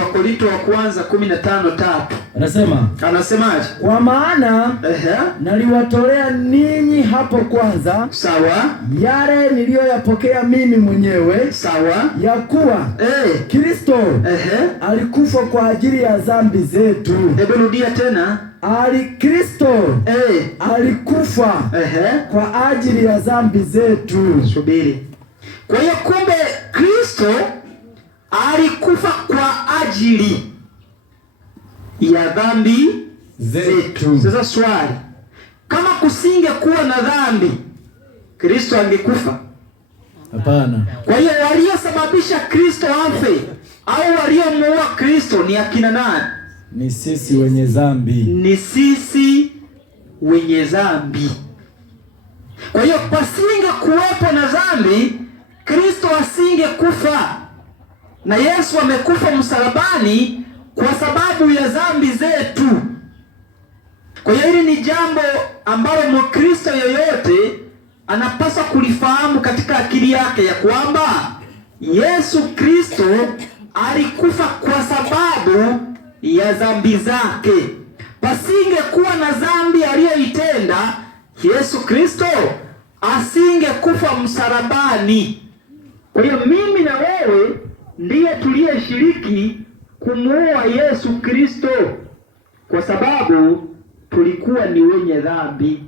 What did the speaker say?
Wakorintho wa kwanza 15:3. Anasemaje? Kwa maana naliwatolea ninyi hapo kwanza, sawa, yale niliyoyapokea mimi mwenyewe, sawa, ya kuwa Kristo alikufa kwa ajili ya dhambi zetu. Rudia tena. Kristo alikufa kwa ajili ya dhambi zetu. Subiri. Kwa hiyo kumbe Kristo alikufa kwa ajili ya dhambi zetu. Sasa swali, kama kusinge kuwa na dhambi, Kristo angekufa? Hapana. Kwa hiyo waliosababisha Kristo afe au waliomuua Kristo ni akina nani? Ni sisi wenye dhambi. Ni sisi wenye dhambi. Kwa hiyo pasinge kuwepo na dhambi, Kristo asingekufa. Na Yesu amekufa msalabani kwa sababu ya dhambi zetu. Kwa hiyo hili ni jambo ambalo Mkristo yoyote anapaswa kulifahamu katika akili yake, ya kwamba Yesu Kristo alikufa kwa sababu ya dhambi zake. Pasingekuwa na dhambi aliyoitenda, Yesu Kristo asingekufa msalabani. Kwa hiyo mimi na wewe ndiye tuliyeshiriki kumuua Yesu Kristo, kwa sababu tulikuwa ni wenye dhambi.